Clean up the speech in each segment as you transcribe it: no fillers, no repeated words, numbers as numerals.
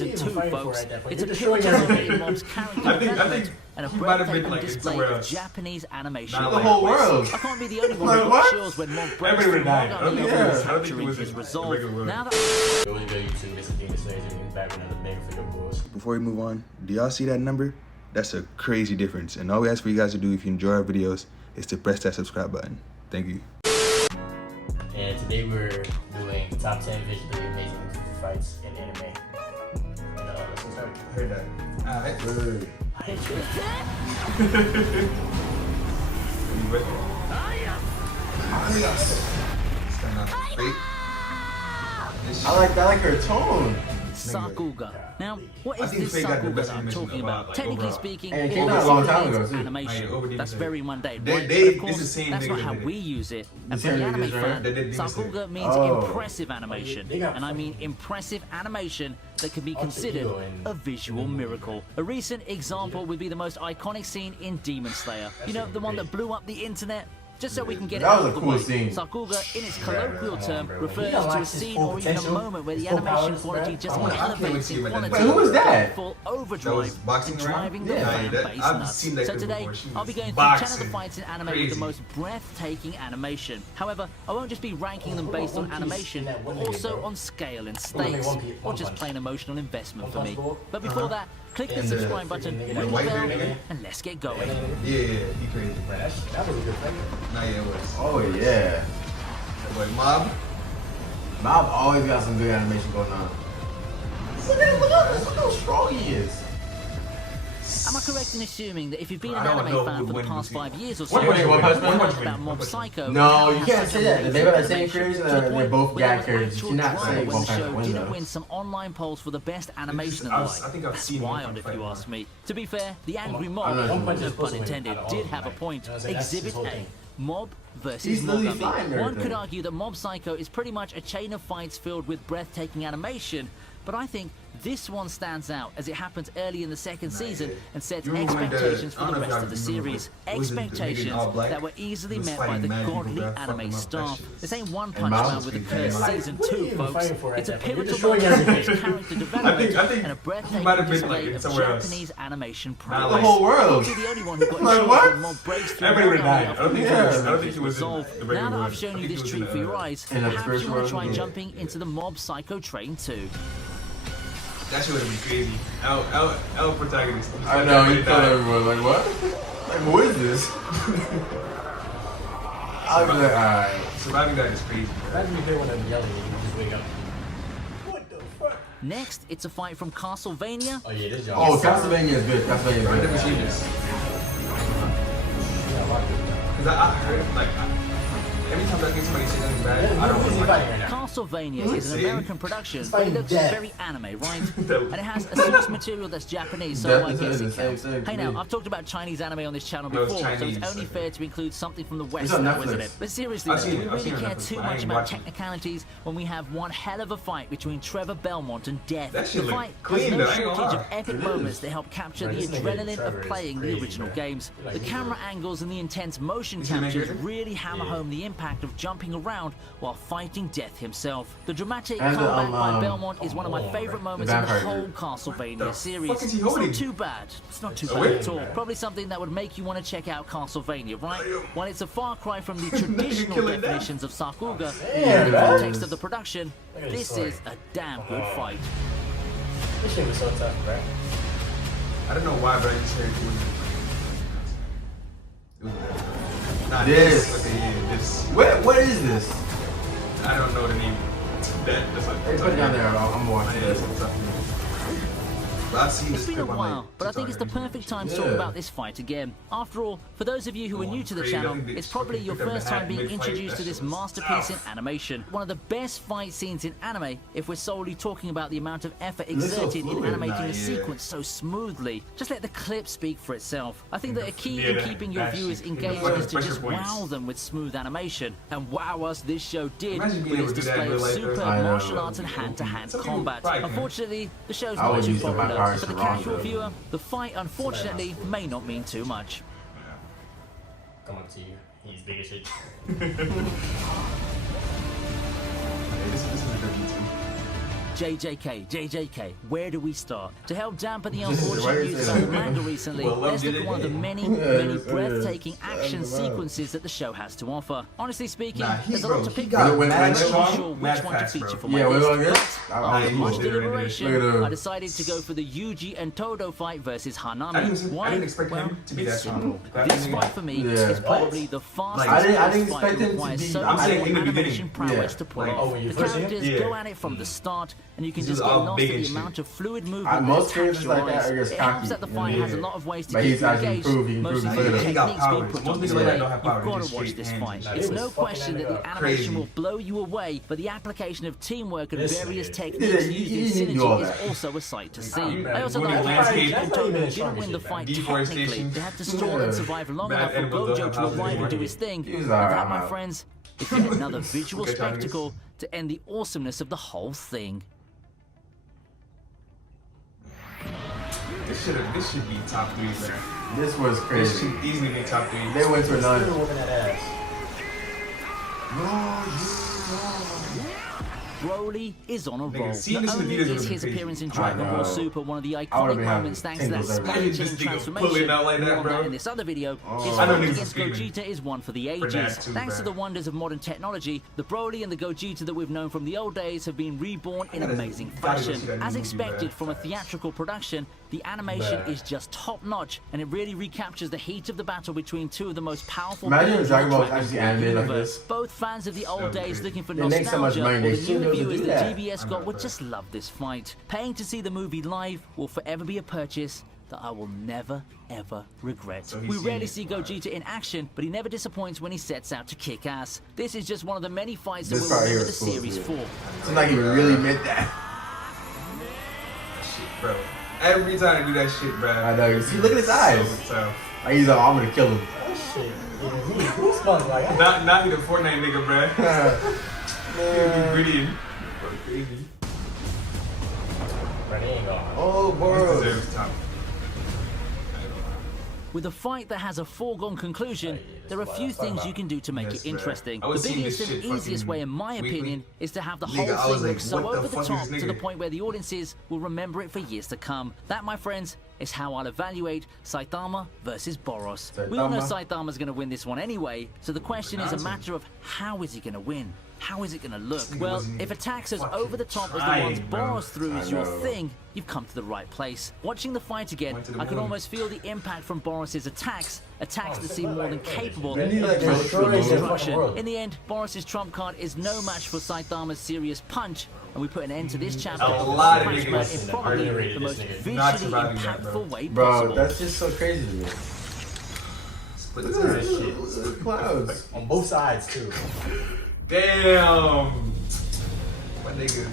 Season 2, folks. It's a pivotal moment in Mob's character development and a breathtaking display of Japanese animation. The whole world. I can't be the only one who got chills when Mob breaks through capturing his resolve. Now that YouTube, it's a thing to say, back another banger for your boys. Before we move on, do y'all see that number? That's a crazy difference. And all we ask for you guys to do if you enjoy our videos is to press that subscribe button. Thank you. And today we're doing top 10 visually amazing fights in anime. And let's get started. Heard that. Alright. You ready? I like her tone. Sakuga. Now, what is this Sakuga that I'm talking about? Technically speaking, it came out a long time ago, is too. animation. That's very mundane, They- right? they- But of course, it's the same that's thing not with how it. we use it. And for same the anime thing, right? fan, They did the same. Sakuga means Oh. impressive animation. And I mean impressive animation that can be considered a visual miracle. A recent example would be the most iconic scene in Demon Slayer. You know, the one that blew up the internet? Just so we can get it That out was of the a cool way. scene. Sakuga, in its colloquial term, refers Yeah, to a like scene his full or even a potential, moment where the his full animation powers, quality right? just I can't wait elevates to in see what quality. that- Wait, who was that? Full That was overdrive boxing and around? driving the Yeah, fan that- base I've nuts. seen that So clip today, before. She I'll was be going through 10 of the boxing. fights in anime with Crazy. the most breathtaking animation. However, I won't just be ranking them based on animation, but also on scale and stakes, or just plain emotional investment for me. But before that, click the subscribe button, ring the white bell, beard again? and let's get going. Yeah, he crazy. That was a good fight. Nah, yeah, it was. Oh yeah. That boy Mob. Mob always got some good animation going on. Look how strong he is. Am I correct in assuming that if you've been I an don't anime know fan who for the would past win 5 years or so, One Punch Man, One Punch Man, you've One heard Punch about Man. Mob Psycho. No, you can't say that. They were the same series and they're both Well, there gag was characters. You actual cannot drama say when One the Punch show Man wins didn't though. win some online polls for the best animation and the I like. think I've That's seen one wild if fight you once. ask me. To be fair, the angry I mob, don't know. One Punch no is supposed pun to win intended, out of all did of have a them, point. right? That's Exhibit his whole A. thing. Mob versus He's literally Mogami. flying and One everything. could argue that Mob Psycho is pretty much a chain of fights filled with breathtaking animation, but I think this one stands out as it happens early in the second season and sets You remember when expectations I for don't the know if rest y'all of the remember, series. but was it the nigga in Expectations all black? that were easily He was met by fighting the mad people godly that fucked anime him up. That star. shit was- This ain't One And Punch Mouse Man was with a pretty cursed crazy. season What are you 2, even folks. fighting for at It's a that point? You're pivotal destroying moment in everything. its character development I think and a he might breathtaking have been, display like, of somewhere else. Japanese animation Nah, prowess. The whole world. You're the only one who got Like, chills what? when Mob breaks through Everybody Mogami died. I after don't think the he was- first I don't think he was in resolve. the regular Now that I've world. shown I you think he this was treat in for your the- eyes, in the perhaps first you want to world, try yeah. jumping into the Mob Psycho train too. That shit would have been crazy. L protagonist. I know, he told everyone, like, what? Like, who is this? I was like, alright. Surviving that is crazy. Imagine you hear one of them yelling and you just wake up. What the fuck? Next, it's a fight from Castlevania. Oh yeah, this job. Oh, Castlevania is good. Castlevania is I've never good. seen this. Yeah, a lot of people. Because I heard, like, every time I hear somebody say something bad, I don't Who is he want fighting to right now? Castlevania is an See? American production, He's but it fighting looks death. very anime, right? And it has a source material that's Japanese, so Death I is guess the it same counts. thing Hey to now, me. I've talked about Chinese anime on this channel No, it's before, so it's Chinese, only okay. fair to include something from the West on now, Netflix. isn't it? But seriously, I've though, seen do it. we I've really seen it on care Netflix, too but I much ain't about watching it. technicalities when we have one hell of a fight between Trevor Belmont and Death? That shit The look fight clean, has though, no I ain't gonna shortage lie. of epic It moments is. that help capture Right, the this nigga adrenaline Trevor of is playing the crazy, original man. games. Like, The he's camera angles and the intense motion Is he captures naked? really hammer home the impact of jumping around while fighting Death himself. The dramatic And, combat by um, Belmont is one of my favorite moments in the vampire whole dude. Castlevania The series. fuck is he It's not holding? too bad. It's not too A bad whip? at all. Probably something that would make you want to check out Castlevania, right? While it's a far cry from the traditional killing that. definitions of Sakuga Damn, in the man. context of the production, Look at this this sword. is a damn good fight. This shit was so tough, bro. I don't know why, but I just heard it was nah, This. Okay, yeah, this. What is this? I don't know the name. That's like. Hey, put it down there. I'm watching Yeah, this. that's tough. But I've seen It's this been a clip on, while, like, but I think it's the TikTok or perfect time to Yeah. talk about this fight again. After all, for those of you who are new to the Crazy. I channel, think they it's probably fucking your picked up first the time hat being mid-fight. introduced to That this shit was masterpiece in tough. animation. One of the best fight scenes in anime, if we're solely talking about the amount of effort looks so exerted in fluid. animating Nah, a yeah. sequence so smoothly. Just let the clip speak for itself. I think that a key in Yeah, keeping your that viewers shit. engaged Fucking is to pressure just points. wow them with smooth animation. And wow us this show did Imagine being with able its to do that in display of real life, superb though. I know. martial arts and hand-to-hand Some people combat. probably can. Unfortunately, the show's I not would too use some popular. vampires For the for long, casual though. viewer, the fight unfortunately may not mean too much. Come on to you. He's big as shit. This is a good YouTube. JJK, where do we start? To help dampen the unfortunate news about the manga recently, let's look at one of the many breathtaking action sequences that the show has to offer. Honestly speaking, there's a lot to pick from. I'm not sure which one to feature for my list, but after much deliberation, I decided to go for the Yuji and Todo fight versus Hanami. Why? I didn't expect him to be that strong. This fight for me is probably the fastest I didn't fight expect that him to requires be. so I'm much saying in the animation beginning. prowess to pull off. when you The first see him? characters go at it from the start, and you can just is get all lost big in and the shit. amount of fluid movement Most that characters like that attacks are your just eyes. It cocky. helps that the fight has a lot of ways to But keep he's you actually engaged. improving Most of the later. He got techniques being powers. put Most on people display. don't have powers, You've got they to watch just this straight fight. hands. It's They no was question that fucking the that up. animation Crazy. will blow you away, but the application of teamwork and This various is- techniques you used in didn't do all synergy that. is also a sight to see. man. I also Good like the fact landscape. that That's not even Todo the didn't strongest win the shit, fight man. technically. Deforestation. They had to stall and survive long Bad enough for animals don't Gojo have to houses arrive and do anymore. his thing. He was And alright, that, I'm my out. friends, is yet another visual Good times. spectacle to end the awesomeness of the whole thing. This should be top 3, bro. This was This crazy. should easily be top 3. They went to Still another. whooping that ass. Broly is on a Nigga, roll. seeing Not this in the only videos is would've his been crazy. appearance in I Dragon Ball know. Super one of the I iconic would've been moments having thanks to that tingles everywhere. spine This chain nigga transformation. pulling out like that, More on bro. in this other video, his I fight know niggas against screaming. Gogeta is one for the that ages. too, Thanks to bro. the wonders of modern technology, the Broly and the Gogeta that we've known from the old days have been reborn in amazing fashion. As expected from a theatrical production, the animation is just top notch, and it really recaptures the heat of the battle between two of the most powerful Imagine beings if Dragon in the Ball was Dragon actually Ball animated like universe. this. Both fans of the old That'd be days crazy. looking for They make so much nostalgia, money, or they the shouldn't new be able to viewers do that that. DBS got would just love this fight. Paying to see the movie live will forever be a purchase that I will never, ever regret. So he's We seen rarely it. see Gogeta in action, but he never disappoints when he sets out to kick ass. This is just one of the many fights that This we'll part here remember the is cool, series too. for. Seems like he really meant that. Shit, bro. Every time I do that shit, bro. I know. You see, look at his eyes. So tough. Like he's like, I'm gonna kill him. That shit. Yeah, he spun like Not be the Fortnite nigga, bro. Be gritty and crazy. Bro, they ain't going. Oh, He bro. deserves top. With a fight that has a foregone conclusion, there are a few things you can do to make Yes, it interesting. I was The seeing biggest this and shit easiest fucking way, in my weekly. opinion, is to have the Nigga, I whole was thing like, look so what the over the fuck is top this to the nigga? point where the audiences will remember it for years to come. That, my friends, is how I'll evaluate Saitama versus Boros. We all know Saitama. Saitama's going to win this one anyway, so the question is a matter of how is he going to win? How is it going to look? Well, wasn't if attacks as fucking over the top as the trying, ones bro. Boros threw is I your know. thing, you've come to the right place. Watching the fight again, Went to the I could moon. almost feel the impact from Boris's attacks that seem more than capable Then he, of like, true destroys the destruction. fucking world. In the end, Boris's trump card is no match for Saitama's serious punch, and we put an end to this chapter A lot of with a niggas flashback in probably underrated the this most nigga. visually Not surviving that, bro. impactful way Bro, possible. that's just so crazy to me. But Look this at is this shit. shit. Look at the clouds. On both sides, too. Damn. My nigga.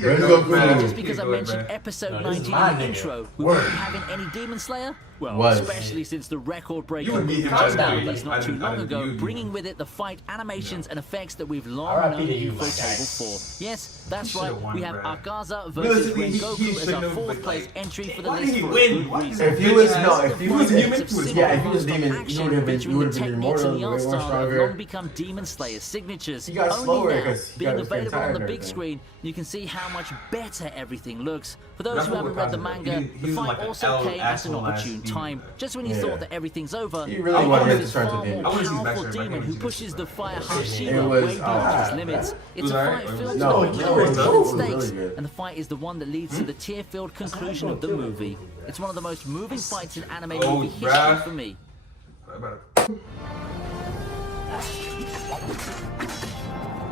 Ready to go, Man, Just because I keep going, mentioned man. episode No, this is 19 my in the nigga. intro, we Word. weren't having any Demon Slayer? Well, Was. especially since the record-breaking You would movie meet him was as a released baby. not too I long didn't ago, view you. bringing with it the fight, animations, and effects that we've long R.I.P. known to you, UFO my guy. Table for. Yes, that's He right, should've won, we have bruh. Akaza versus Realistically, he Rengoku as shouldn't our have, fourth but, place like, entry for the why list did he for a win? good Why reason. If he was Yeah. no, if he was human, human, he was yeah, if he was Simple demon, action you would have been featuring the immortal, techniques and the way art more style that have stronger. long become Demon Slayer signatures. He got Only slower now, 'cause he being got- was getting available on tired the and big everything. screen, you can see how much better everything looks. For those That's who what haven't we're read the talking manga, about. He the was fight like an also L came at an asshole ass opportune demon. time. Just when you Yeah. thought that everything's over, He really wanted Boros to is turn to far demon. more I wanna see his powerful backstory, but I demon can't who see pushes this the stuff. fire It Hashira was- way beyond his oh, limits. It's was a alright, fight or filled was with it- No, no no, it was stakes, really good. and the fight is the one that leads to the tear-filled conclusion of the movie. It's one of the most moving fights in anime Oh, movie history bruh. for me.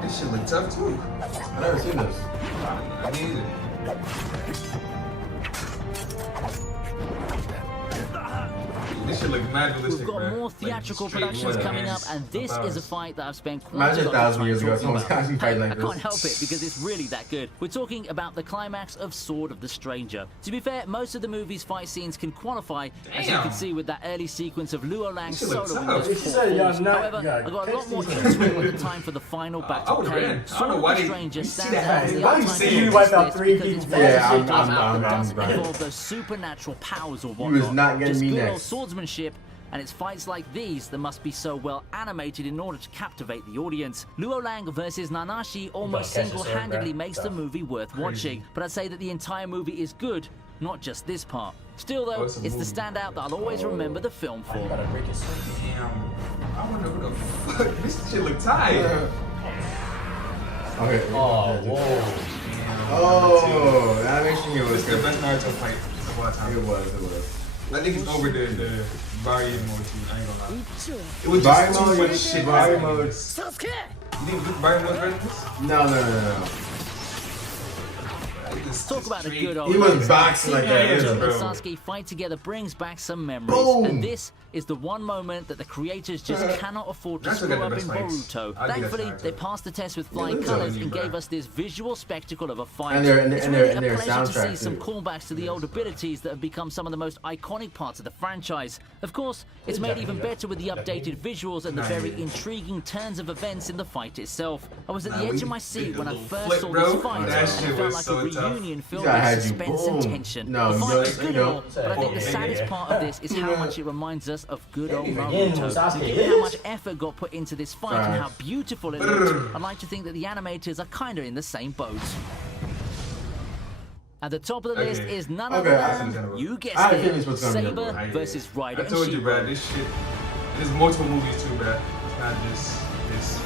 This shit look tough too. I've never seen this. I need it. This shit look mad We've realistic, got man. more Like, theatrical straight productions wood, coming man. up, and this is a fight that I've spent quite Imagine a lot of 1,000 time years ago, talking someone's about. actually fighting like I can't this. help it because it's really that good. We're talking about the climax of Sword of the Stranger. To be fair, most of the movie's fight scenes can qualify, as you Damn. can see with that early sequence of Luo Lang's This shit look soloing tough. those She four said, "Y'all falls. not- However, y'all I got a lot text more these into it when the time for the final battle would've came. ran. I don't Sword know of why the they- Stranger you see stands that? out on the Why you all-time say favorites you wiped out list 3 because people? it's Yeah, very I'm- ridiculous. I'm It doesn't right. involve those supernatural powers or was whatnot. not getting Just me good old next. swordsmanship and it's fights like these that must be so well animated in order to captivate the audience. Luo Lang versus Nanashi almost single-handedly makes the movie worth watching, but I'd say that the entire movie is good, not just this part. Still though, it's the standout that I'll always remember the film for. Damn, I wonder who the fuck, this shit look tight. Okay. Oh, whoa. Oh, the animation here was It's the best Naruto fight of all time. It was. I think it's over the Barry mode too. I ain't gonna lie. It was Barry just too mode, much shit. Barry mode. You think Barry mode better than this? No. Talk about a good old He was days. boxing like that, Seeing Naruto bro. and Sasuke fight together brings back some memories, Boom. and this is the one moment that the creators just cannot afford to That's screw what up got in the best Boruto. fights. I'll give that to Thankfully, Naruto. they passed the test with flying those colors are and bro. gave us this visual spectacle of a fight. And their It's really a pleasure to soundtrack, see some too. callbacks to the old abilities that have become some of the most iconic parts of the franchise. Of course, it's made even better with the updated visuals and the very intriguing turns of events in the fight itself. I was at the edge of my seat when I first saw this fight, That and shit it felt was like so a tough. reunion filled Yeah, I with had you. suspense and Boom. tension. No, The you fight know, is good you and know. all, but I think the saddest part of this is how much it reminds us of good old Again, Naruto. Sasuke Given how is. much effort got put into this fight and how beautiful it looked, I'd like to think that the animators are kinda in the same boat. At the top of the list is none other I see than, that. you I guessed had a feeling it, this was gonna be Saber number versus Ryder I and told you, bro. Shiro. This shit. There's multiple movies too, bro. It's not just this.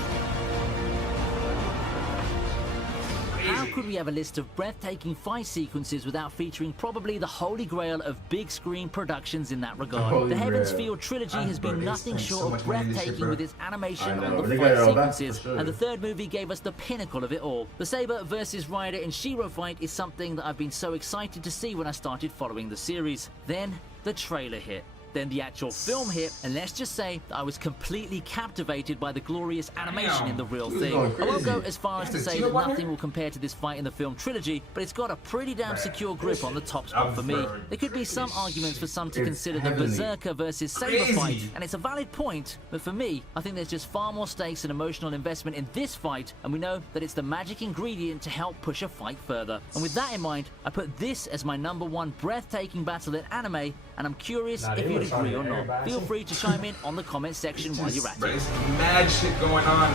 How could we have a list of breathtaking fight sequences without featuring probably the holy grail of big screen productions in that regard? Holy The Heaven's grail. Field trilogy Ah, has bro, been they nothing spent so short much of money in this shit, breathtaking bro. with its animation I know, on the they fight got it all back, for sequences, sure. and the third movie gave us the pinnacle of it all. The Saber versus Ryder and Shiro fight is something that I've been so excited to see when I started following the series. Then the trailer hit. Then the actual film hit, and let's just say that I was completely captivated by the glorious animation in the real was thing. going I won't go crazy. as far as to Yeah, say you know that what? nothing will compare to this fight in the film trilogy, but it's got a pretty damn secure grip on the top spot for me. There could be some arguments for some to It's consider the heavenly. Berserker versus Saber Crazy. fight, and it's a valid point, but for me, I think there's just far more stakes and emotional investment in this fight, and we know that it's the magic ingredient to help push a fight further. And with that in mind, I put this as my #1 breathtaking battle in anime, and I'm curious Nah, if they you'd were trying agree to or not. everybody. Feel free to chime in on the comment section while you're at Bro, it. it's mad shit going on.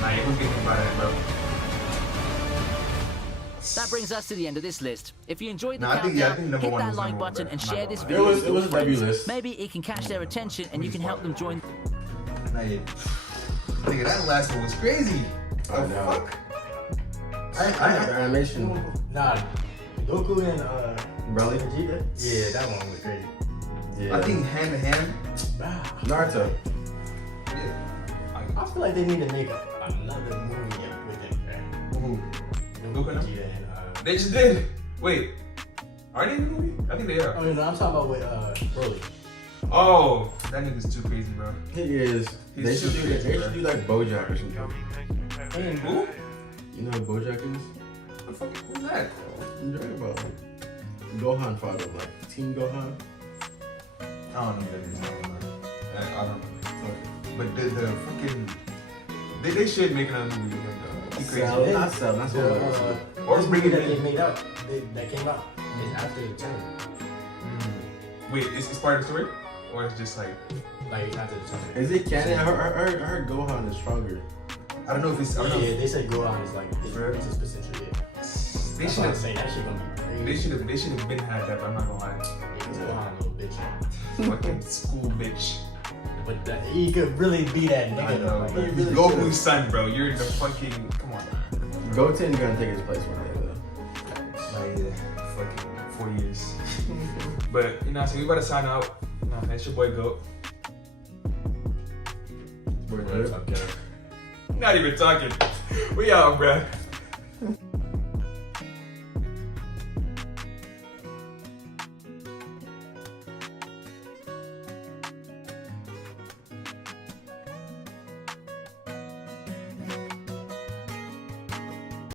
Nah, who's getting by that, bro? That brings us to the end of this list. If you enjoyed the Nah, I think countdown, number hit one that was like number one, button bro. and I'm share not this gonna video lie. with It your was a debut friends. list. Maybe it can catch their attention and you can help them join. Nigga, that last one was crazy. I know. I had the animation. Nah, Goku and Broly. Vegeta. Yeah, that one was crazy. Yeah. I think hand to hand. Naruto. Yeah. I feel like they need to make another movie with it, man. Goku and Vegeta and They just did. Wait. Are they in the movie? I think they are. oh no, I'm talking about with Broly. Oh, that nigga's too crazy, bro. He is. He's They should too do. crazy, They bro. should do like BoJack or something. And Who? You know who BoJack is? The fuck who's that? I'm talking about like Gohan father, like Team Gohan. I don't know who that is. I don't know. But the fucking they should make another movie with him though. He crazy. Cell. Not Cell, not Cell. Or this bring movie it that they in. made out, that came out, is after the 10. Wait, it's part of the story? Or it's just like Like after the 10. Is it canon? I heard Gohan is stronger. I don't know if it's I don't know. Yeah, they said Gohan is like Bro. it's his potential. Yeah. They That's should what I'm have saying. That shit gonna be crazy. they should have been had that, but I'm not gonna lie. Yeah, 'cause Gohan a little bitch. Fucking school bitch. But he could really be that I nigga. know, though. Like, bro. he really Goku's could. son, bro. You're the fucking come on. Goten's gonna take his place one day though. Like yeah, fucking 4 years. But you know, so we about to sign out. You know, that's your boy Goat. Okay. Not even talking. We out, bruh.